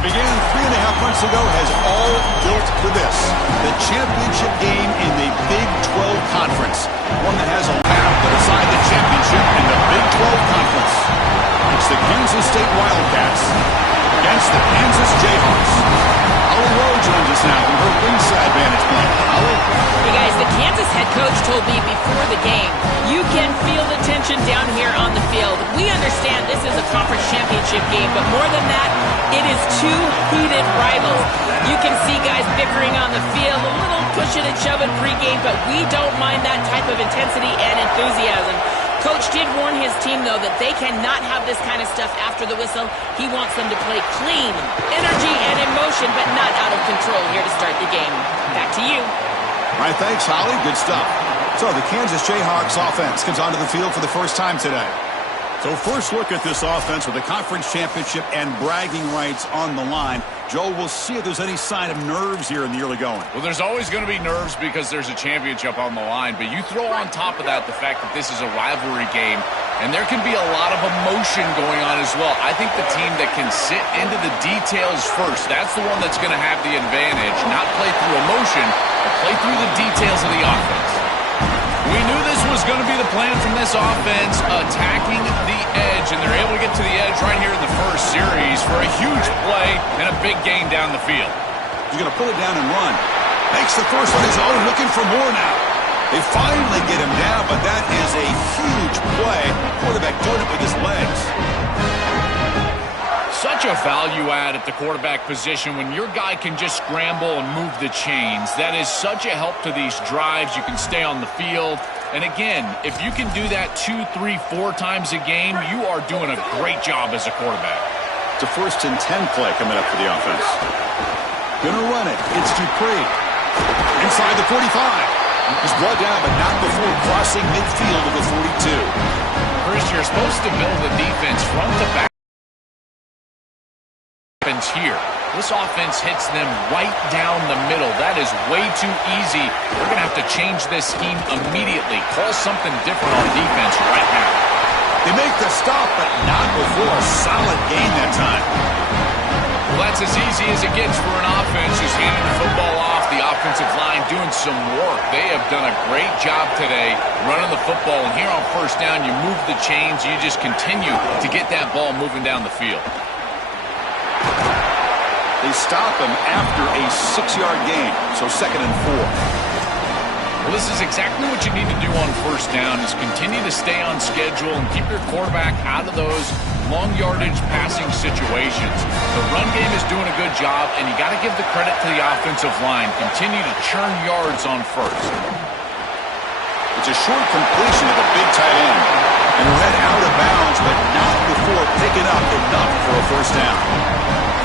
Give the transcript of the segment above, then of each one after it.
What began 3.5 months ago has all built to this. The championship game in the Big 12 Conference. One that has a map to decide the championship in the Big 12 Conference. It's the Kansas State Wildcats against the Kansas Jayhawks. Holly Rowe joins us now from her ringside vantage point. Holly? Hey guys, the Kansas head coach told me before the game, you can feel the tension down here on the field. We understand this is a conference championship game, but more than that, it is two heated rivals. You can see guys bickering on the field, a little pushing and shoving pregame, but we don't mind that type of intensity and enthusiasm. Coach did warn his team, though, that they cannot have this kind of stuff after the whistle. He wants them to play clean, energy and emotion, but not out of control here to start the game. Back to you. All right, thanks, Holly. Good stuff. So the Kansas Jayhawks offense comes onto the field for the first time today. So first look at this offense with the conference championship and bragging rights on the line. Joe, we'll see if there's any sign of nerves here in the early going. Well, there's always going to be nerves because there's a championship on the line. But you throw on top of that the fact that this is a rivalry game, and there can be a lot of emotion going on as well. I think the team that can sit into the details first, that's the one that's going to have the advantage. Not play through emotion, but play through the details of the offense. We knew this was going to be the plan from this offense, attacking the edge, and they're able to get to the edge right here in the first series for a huge play and a big gain down the field. He's going to pull it down and run. Makes the first on his own, looking for more now. They finally get him down, but that is a huge play. Quarterback doing it with his legs. Such a value add at the quarterback position when your guy can just scramble and move the chains. That is such a help to these drives. You can stay on the field. And again, if you can do that 2, 3, 4 times a game, you are doing a great job as a quarterback. It's a 1st and 10 play coming up for the offense. Gonna run it. It's Dupree. Inside the 45. He's brought down, but not before crossing midfield of the 42. Chris, you're supposed to build the defense front to back. Here. This offense hits them right down the middle. That is way too easy. They're going to have to change this scheme immediately. Call something different on defense right now. They make the stop, but not before a solid gain that time. Well, that's as easy as it gets for an offense. Just handing the football off, the offensive line doing some work. They have done a great job today running the football. And here on first down, you move the chains. You just continue to get that ball moving down the field. They stop him after a 6-yard gain, so 2nd and 4. Well, this is exactly what you need to do on first down is continue to stay on schedule and keep your quarterback out of those long yardage passing situations. The run game is doing a good job, and you got to give the credit to the offensive line. Continue to churn yards on first. It's a short completion of the big tight end. And he'll head out of bounds, but not before picking up enough for a first down.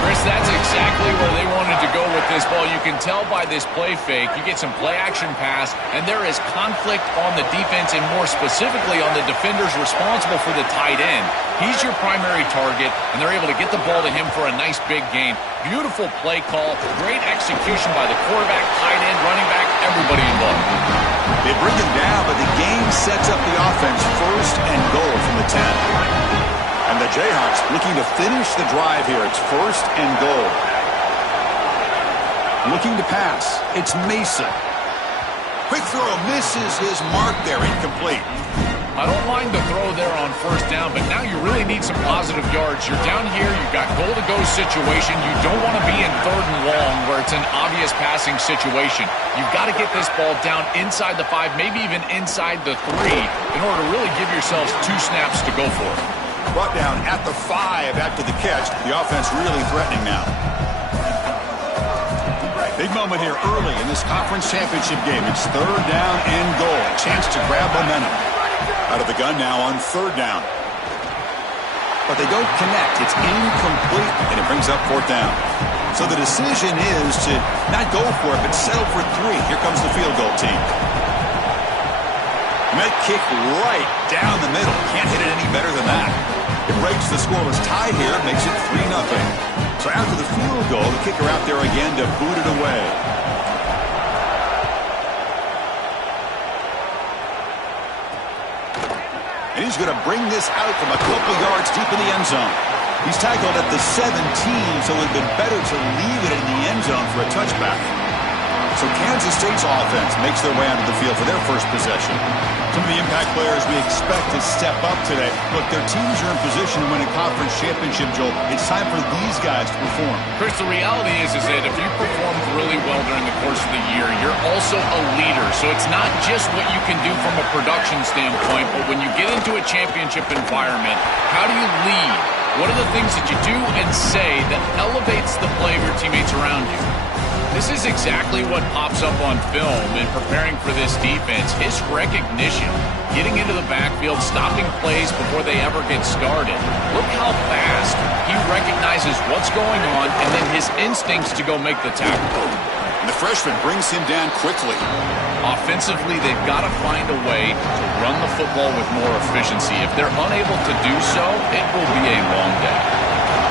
Chris, that's exactly where they wanted to go with this ball. You can tell by this play fake. You get some play-action pass, and there is conflict on the defense, and more specifically on the defenders responsible for the tight end. He's your primary target, and they're able to get the ball to him for a nice big gain. Beautiful play call, great execution by the quarterback, tight end, running back, everybody involved. They bring him down, but the game sets up the offense 1st and goal from the 10. And the Jayhawks looking to finish the drive here. It's 1st and goal. Looking to pass. It's Mason. Quick throw misses his mark there. Incomplete. I don't mind the throw there on first down, but now you really need some positive yards. You're down here. You've got goal-to-go situation. You don't want to be in 3rd and long where it's an obvious passing situation. You've got to get this ball down inside the 5, maybe even inside the 3 in order to really give yourselves 2 snaps to go for it. Brought down at the 5 after the catch. The offense really threatening now. Big moment here early in this conference championship game. It's 3rd down and goal. A chance to grab momentum. Out of the gun now on 3rd down. But they don't connect. It's incomplete, and it brings up 4th down. So the decision is to not go for it, but settle for 3. Here comes the field goal team. Met kick right down the middle. Can't hit it any better than that. It breaks the scoreless tie here, makes it 3-0. So after the field goal, the kicker out there again to boot it away. And he's going to bring this out from a couple yards deep in the end zone. He's tackled at the 17, so it would have been better to leave it in the end zone for a touchback. So Kansas State's offense makes their way onto the field for their first possession. Some of the impact players we expect to step up today. Look, their teams are in position to win a conference championship, Joel. It's time for these guys to perform. Chris, the reality is that if you perform really well during the course of the year, you're also a leader. So it's not just what you can do from a production standpoint, but when you get into a championship environment, how do you lead? What are the things that you do and say that elevates the play of your teammates around you? This is exactly what pops up on film in preparing for this defense. His recognition, getting into the backfield, stopping plays before they ever get started. Look how fast he recognizes what's going on and then his instincts to go make the tackle. And the freshman brings him down quickly. Offensively, they've got to find a way to run the football with more efficiency. If they're unable to do so, it will be a long day.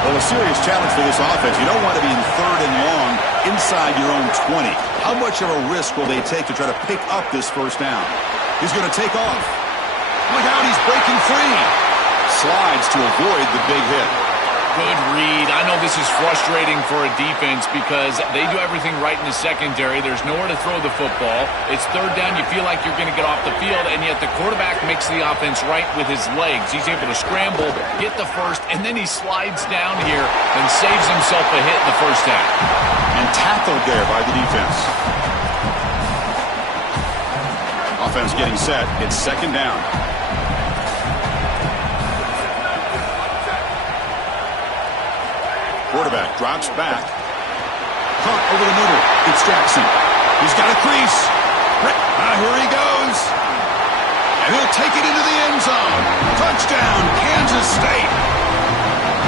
Well, a serious challenge for this offense. You don't want to be in third and long inside your own 20. How much of a risk will they take to try to pick up this first down? He's going to take off. Look out, he's breaking free. Slides to avoid the big hit. Good read. I know this is frustrating for a defense because they do everything right in the secondary. There's nowhere to throw the football. It's third down. You feel like you're going to get off the field, and yet the quarterback makes the offense right with his legs. He's able to scramble, get the first, and then he slides down here and saves himself a hit in the first half. And tackled there by the defense. Offense getting set. It's second down. Quarterback drops back. Caught over the middle. It's Jackson. He's got a crease. Here he goes. And he'll take it into the end zone. Touchdown, Kansas State.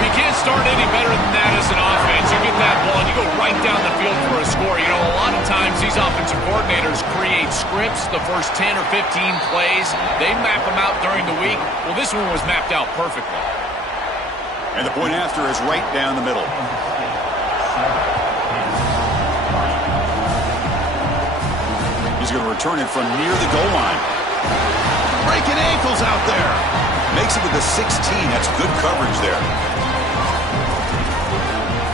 You can't start any better than that as an offense. You get that ball and you go right down the field for a score. You know, a lot of times these offensive coordinators create scripts, the first 10 or 15 plays. They map them out during the week. Well, this one was mapped out perfectly. And the point after is right down the middle. He's going to return it from near the goal line. Breaking ankles out there. Makes it to the 16. That's good coverage there.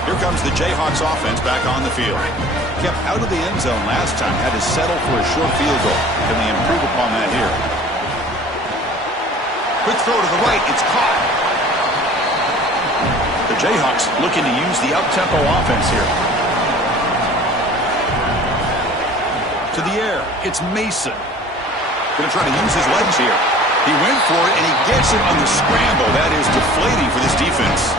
Here comes the Jayhawks offense back on the field. Kept out of the end zone last time. Had to settle for a short field goal. Can they improve upon that here? Quick throw to the right. It's caught. The Jayhawks looking to use the up-tempo offense here. To the air, it's Mason. Going to try to use his legs here. He went for it, and he gets it on the scramble. That is deflating for this defense.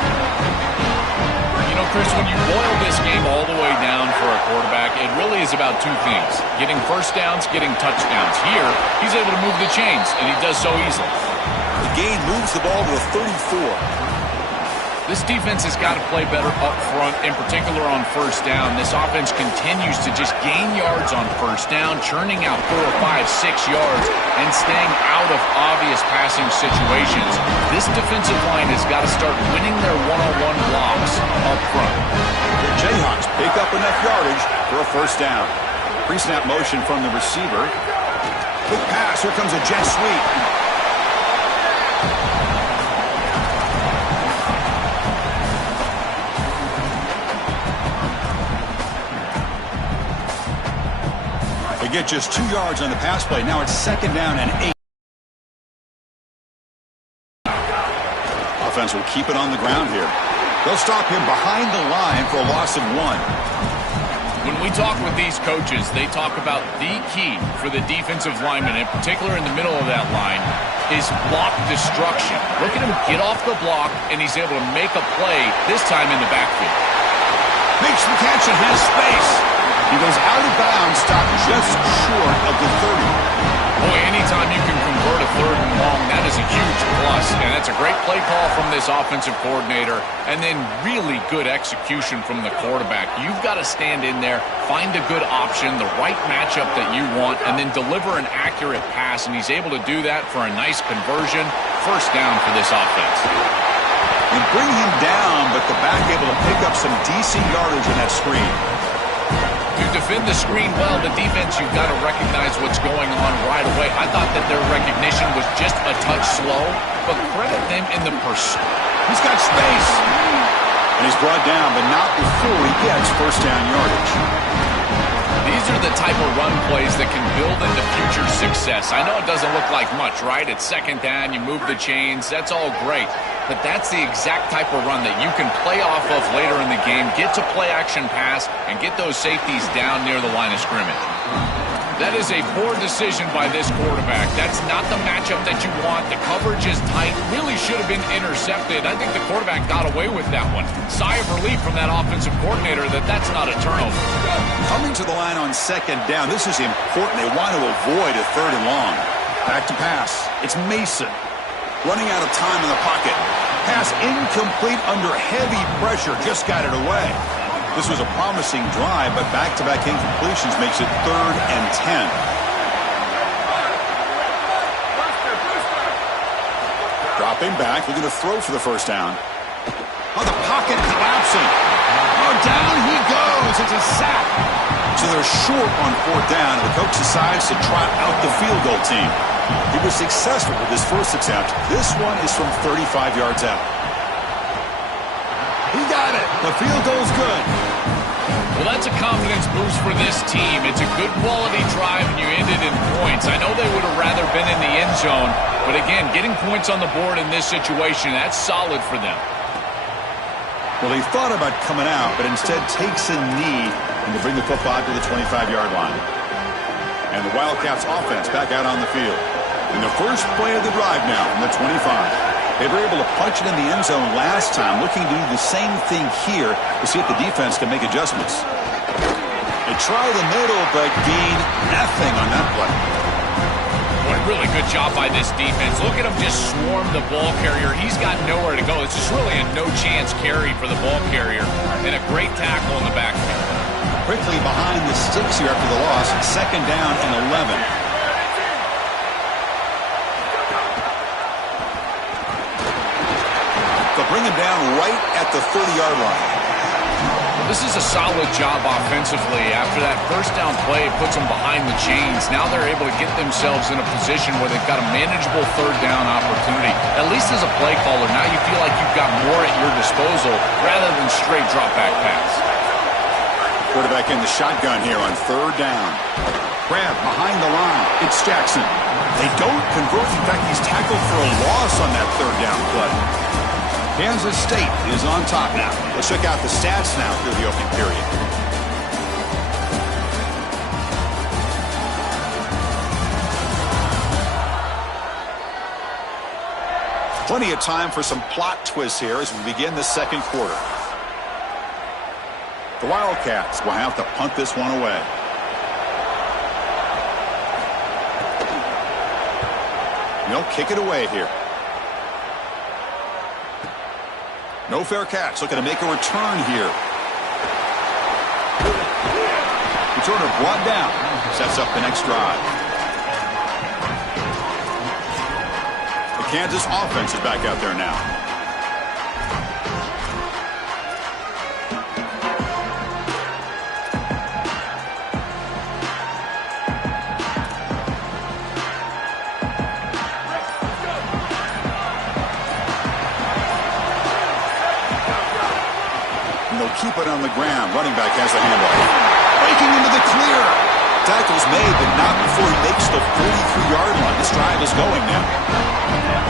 You know, Chris, when you boil this game all the way down for a quarterback, it really is about two things. Getting first downs, getting touchdowns. Here, he's able to move the chains, and he does so easily. The gain moves the ball to a 34. This defense has got to play better up front, in particular on first down. This offense continues to just gain yards on first down, churning out 4, 5, 6 yards, and staying out of obvious passing situations. This defensive line has got to start winning their one-on-one blocks up front. The Jayhawks pick up enough yardage for a first down. Pre-snap motion from the receiver. Quick pass. Here comes a jet sweep. Get just 2 yards on the pass play. Now it's second down and 8. Offense will keep it on the ground here. They'll stop him behind the line for a loss of 1. When we talk with these coaches, they talk about the key for the defensive lineman, in particular in the middle of that line, is block destruction. Look at him get off the block, and he's able to make a play, this time in the backfield. Makes the catch and has space. He goes out of bounds, stopped just short of the 30. Boy, anytime you can convert a third and long, that is a huge plus. And that's a great play call from this offensive coordinator. And then really good execution from the quarterback. You've got to stand in there, find a good option, the right matchup that you want, and then deliver an accurate pass. And he's able to do that for a nice conversion. First down for this offense. And bring him down, but the back able to pick up some decent yardage in that screen. To defend the screen well, the defense, you've got to recognize what's going on right away. I thought that their recognition was just a touch slow, but credit them in the pursuit. He's got space. And he's brought down, but not before he gets first down yardage. These are the type of run plays that can build into future success. I know it doesn't look like much, right? It's second down, you move the chains, that's all great. But that's the exact type of run that you can play off of later in the game, get to play action pass, and get those safeties down near the line of scrimmage. That is a poor decision by this quarterback. That's not the matchup that you want. The coverage is tight. Really should have been intercepted. I think the quarterback got away with that one. Sigh of relief from that offensive coordinator that that's not a turnover. Coming to the line on second down, this is important. They want to avoid a third and long. Back to pass. It's Mason. Running out of time in the pocket. Pass incomplete under heavy pressure. Just got it away. This was a promising drive, but back-to-back incompletions makes it 3rd and 10. Dropping back, looking to throw for the first down. Oh, the pocket collapsing. Oh, down he goes. It's a sack. So they're short on 4th down, and the coach decides to trot out the field goal team. He was successful with his first attempt. This one is from 35 yards out. He got it. The field goal's good. Well, that's a confidence boost for this team. It's a good quality drive, and you ended in points. I know they would have rather been in the end zone, but again, getting points on the board in this situation, that's solid for them. Well, he thought about coming out, but instead takes a knee and to bring the football to the 25-yard line. And the Wildcats offense back out on the field. In the first play of the drive now from the 25. They were able to punch it in the end zone last time, looking to do the same thing here to see if the defense can make adjustments. They try the middle, but gain nothing on that play. Boy, really good job by this defense. Look at him just swarm the ball carrier. He's got nowhere to go. It's just really a no-chance carry for the ball carrier, and a great tackle in the backfield. Quickly behind the sticks here after the loss, 2nd down and 11. They'll bring him down right at the 30-yard line. This is a solid job offensively. After that first down play, it puts them behind the chains. Now they're able to get themselves in a position where they've got a manageable 3rd down opportunity. At least as a play caller, now you feel like you've got more at your disposal rather than straight drop-back pass. Quarterback in the shotgun here on 3rd down. Grab behind the line. It's Jackson. They don't convert. In fact, he's tackled for a loss on that 3rd down play. Kansas State is on top now. Let's check out the stats now through the opening period. Plenty of time for some plot twists here as we begin the second quarter. The Wildcats will have to punt this one away. They'll kick it away here. No fair catch. Looking to make a return here. Returner brought down. Sets up the next drive. The Kansas offense is back out there now. Keep it on the ground. Running back has the handoff. Breaking into the clear. Tackle's made, but not before he makes the 43-yard line. This drive is going now.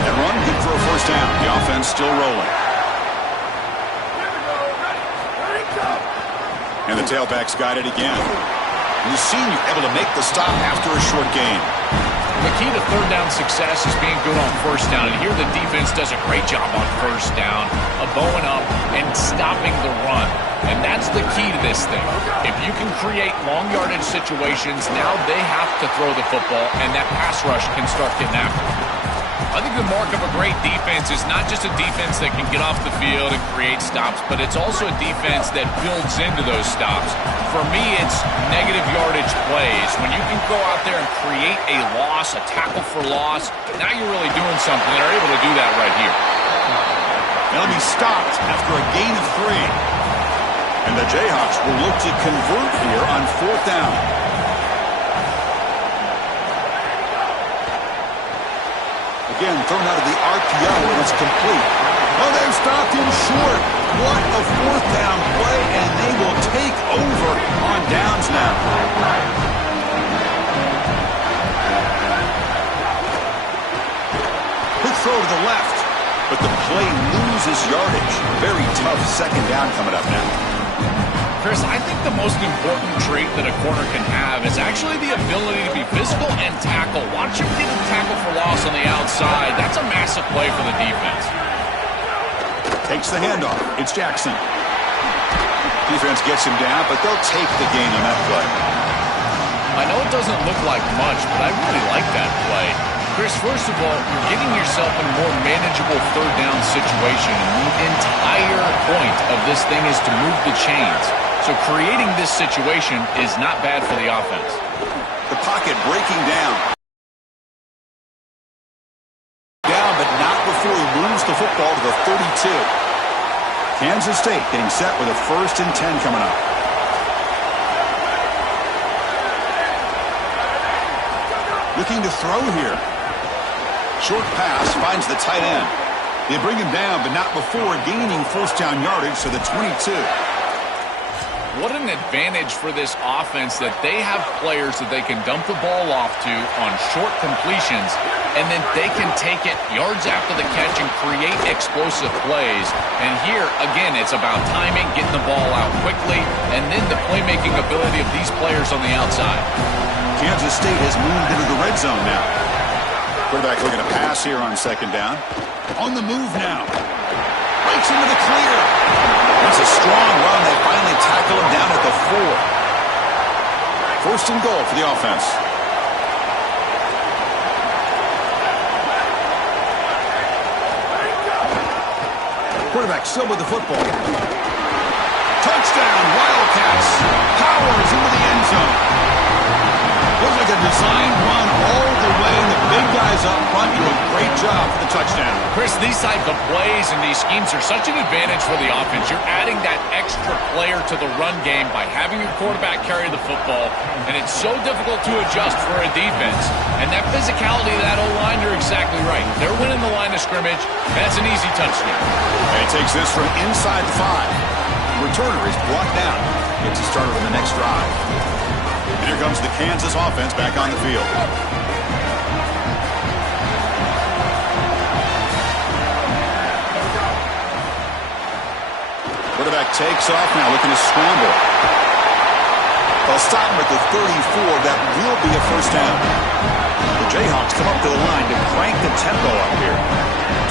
And run good for a first down. The offense still rolling. And the tailback's got it again. And the senior able to make the stop after a short gain. The key to 3rd down success is being good on 1st down, and here the defense does a great job on 1st down of bowing up and stopping the run, and that's the key to this thing. If you can create long yardage situations, now they have to throw the football, and that pass rush can start getting after it. I think the mark of a great defense is not just a defense that can get off the field and create stops, but it's also a defense that builds into those stops. For me, it's negative yardage plays. When you can go out there and create a loss, a tackle for loss, now you're really doing something. They're able to do that right here. They'll be stopped after a gain of 3. And the Jayhawks will look to convert here on 4th down. Again, thrown out of the RPO, and it's complete. Oh, they've stopped him short. What a fourth down play, and they will take over on downs now. Quick throw to the left, but the play loses yardage. Very tough second down coming up now. Chris, I think the most important trait that a corner can have is actually the ability to be physical and tackle. Watch him get a tackle for loss on the outside. That's a massive play for the defense. Takes the handoff. It's Jackson. Defense gets him down, but they'll take the gain on that play. I know it doesn't look like much, but I really like that play. Chris, first of all, you're getting yourself in a more manageable third down situation. And the entire point of this thing is to move the chains. So creating this situation is not bad for the offense. The pocket breaking down. Down, but not before he moves the football to the 32. Kansas State getting set with a 1st and 10 coming up. Looking to throw here. Short pass finds the tight end. They bring him down, but not before gaining first down yardage to the 22. What an advantage for this offense that they have players that they can dump the ball off to on short completions, and then they can take it yards after the catch and create explosive plays. And here, again, it's about timing, getting the ball out quickly, and then the playmaking ability of these players on the outside. Kansas State has moved into the red zone now. Quarterback looking to pass here on second down. On the move now. Breaks into the clear. That's a strong run. They finally tackle him down at the 4. 1st and goal for the offense. Quarterback still with the football. Touchdown, Wildcats. Powers into the end zone. Looks like a design run all the way, and the big guys up front do a great job for the touchdown. Chris, these types of plays and these schemes are such an advantage for the offense. You're adding that extra player to the run game by having your quarterback carry the football, and it's so difficult to adjust for a defense. And that physicality of that O-line, you're exactly right. They're winning the line of scrimmage. That's an easy touchdown. And he takes this from inside the 5. Returner is brought down. Gets a starter on the next drive. And here comes the Kansas offense back on the field. Quarterback takes off now, looking to scramble. They'll stop him at the 34. That will be a first down. The Jayhawks come up to the line to crank the tempo up here.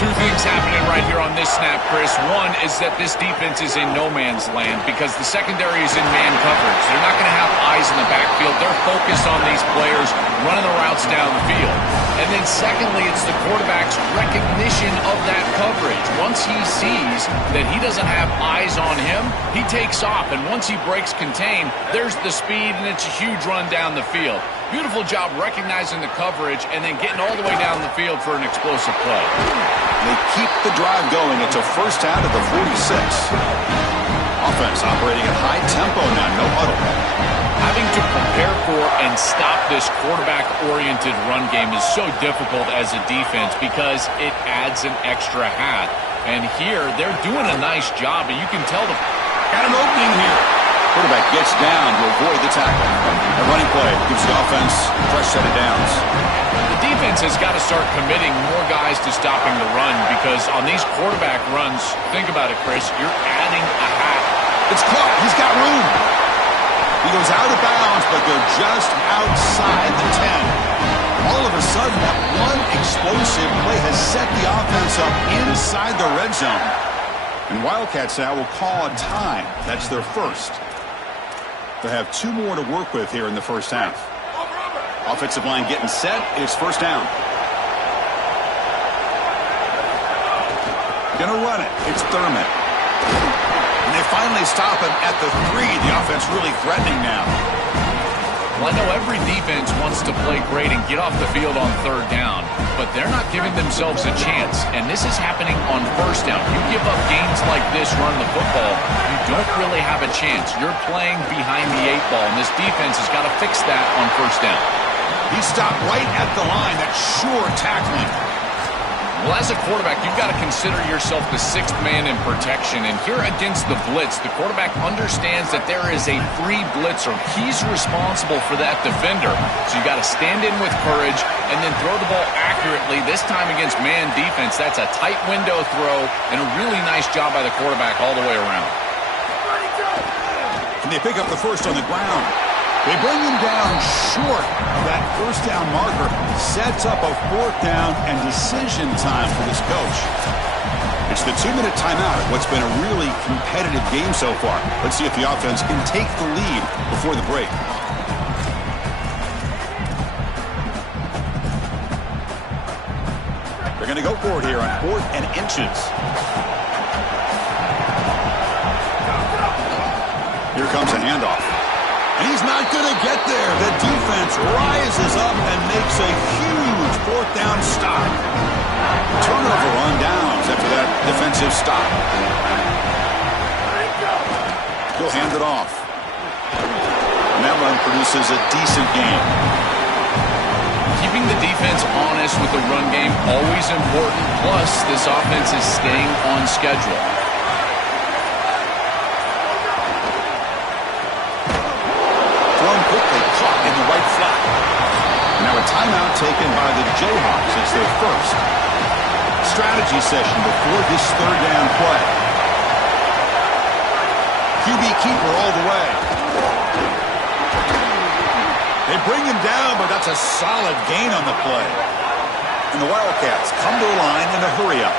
2 things happening right here on this snap, Chris. One is that this defense is in no man's land because the secondary is in man coverage. They're not going to have eyes in the backfield. They're focused on these players running the routes down the field. And then secondly, it's the quarterback's recognition of that coverage. Once he sees that he doesn't have eyes on him, he takes off. And once he breaks contain, there's the speed, and it's a huge run down the field. Beautiful job recognizing the coverage and then getting all the way down the field for an explosive play. They keep the drive going. It's a first down to the 46. Offense operating at high tempo now, no huddle. Having to prepare for and stop this quarterback-oriented run game is so difficult as a defense because it adds an extra hat. And here, they're doing a nice job, and you can tell got an opening here. Quarterback gets down to avoid the tackle. A running play gives the offense a fresh set of downs. The defense has got to start committing more guys to stopping the run because on these quarterback runs, think about it, Chris, you're adding a hat. It's caught. He's got room. He goes out of bounds, but they're just outside the 10. All of a sudden, that one explosive play has set the offense up inside the red zone. And Wildcats now will call a time. That's their first. They have 2 more to work with here in the first half. Offensive line getting set. It's first down. Gonna run it. It's Thurman. And they finally stop him at the 3. The offense really threatening now. Well, I know every defense wants to play great and get off the field on third down, but they're not giving themselves a chance, and this is happening on first down. You give up gains like this running the football, you don't really have a chance. You're playing behind the 8 ball, and this defense has got to fix that on first down. He stopped right at the line. That's sure tackling. Well, as a quarterback, you've got to consider yourself the sixth man in protection. And here against the blitz, the quarterback understands that there is a free blitzer. He's responsible for that defender. So you've got to stand in with courage and then throw the ball accurately. This time against man defense, that's a tight window throw and a really nice job by the quarterback all the way around. And they pick up the first on the ground. They bring him down short of that first down marker. Sets up a fourth down and decision time for this coach. It's the 2-minute timeout at what's been a really competitive game so far. Let's see if the offense can take the lead before the break. They're going to go for it here on 4th and inches. Here comes a handoff. And he's not going to get there. The defense rises up and makes a huge fourth down stop. Turnover on downs after that defensive stop. He'll hand it off. And that run produces a decent game. Keeping the defense honest with the run game, always important. Plus, this offense is staying on schedule. Quickly caught in the right flat. Now a timeout taken by the Jayhawks. It's their first. Strategy session before this third down play. QB keeper all the way. They bring him down, but that's a solid gain on the play. And the Wildcats come to the line in a hurry-up.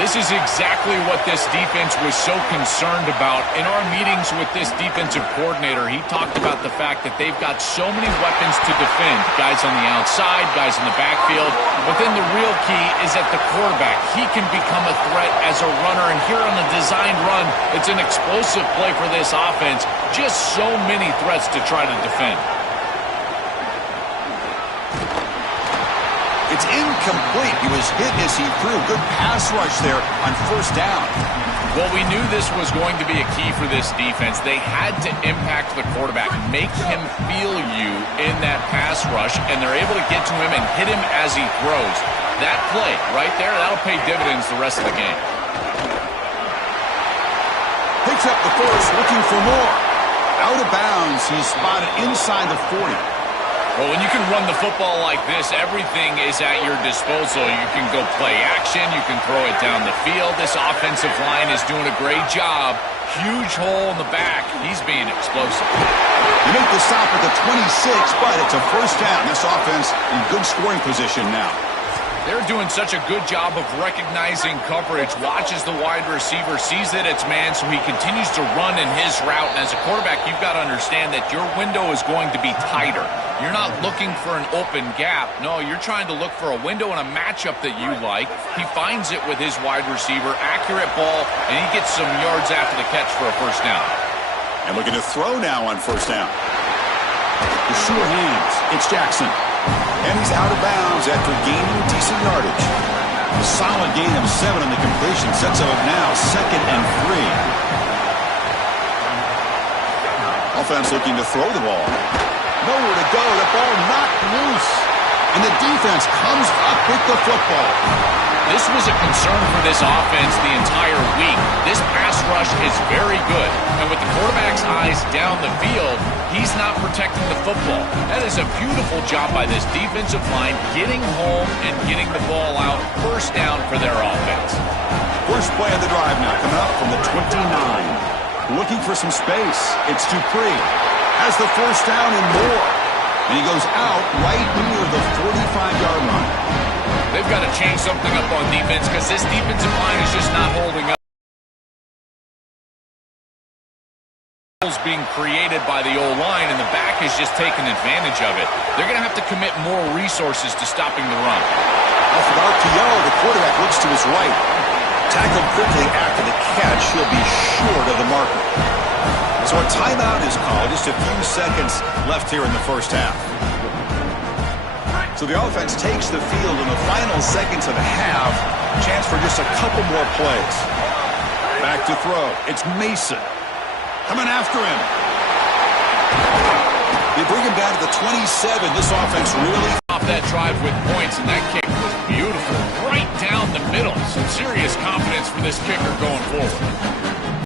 This is exactly what this defense was so concerned about. In our meetings with this defensive coordinator, he talked about the fact that they've got so many weapons to defend. Guys on the outside, guys in the backfield. But then the real key is at the quarterback. He can become a threat as a runner. And here on the designed run, it's an explosive play for this offense. Just so many threats to try to defend. It's incomplete. He was hit as he threw. Good pass rush there on first down. Well, we knew this was going to be a key for this defense. They had to impact the quarterback, make him feel you in that pass rush, and they're able to get to him and hit him as he throws. That play right there, that'll pay dividends the rest of the game. Picks up the first, looking for more. Out of bounds, he's spotted inside the 40. Well, when you can run the football like this, everything is at your disposal. You can go play action. You can throw it down the field. This offensive line is doing a great job. Huge hole in the back. He's being explosive. You make the stop at the 26, but it's a first down. This offense in good scoring position now. They're doing such a good job of recognizing coverage. Watches the wide receiver, sees that it's man, so he continues to run in his route. And as a quarterback, you've got to understand that your window is going to be tighter. You're not looking for an open gap. No, you're trying to look for a window and a matchup that you like. He finds it with his wide receiver, accurate ball, and he gets some yards after the catch for a first down. And looking to throw now on first down. The sure hands. It's Jackson. And he's out of bounds after gaining decent yardage. A solid gain of 7 on the completion sets up now 2nd and 3. Offense looking to throw the ball. Nowhere to go. The ball knocked loose. And the defense comes up with the football. This was a concern for this offense the entire week. This pass rush is very good. And with the quarterback's eyes down the field, he's not protecting the football. That is a beautiful job by this defensive line, getting home and getting the ball out. First down for their offense. First play of the drive now, coming up from the 29. Looking for some space. It's Dupree. Has the first down and more. And he goes out right near the 45-yard line. They've got to change something up on defense because this defensive line is just not holding up. Being created by the O-line, and the back is just taking advantage of it. They're going to have to commit more resources to stopping the run. Off of RPO, the quarterback looks to his right. Tackled quickly after the catch. He'll be short of the marker. So a timeout is called. Just a few seconds left here in the first half. So the offense takes the field in the final seconds of the half. Chance for just a couple more plays. Back to throw. It's Mason. Coming after him. They bring him down to the 27. This offense really off that drive with points, and that kick was beautiful. Right down the middle. Some serious confidence for this kicker going forward.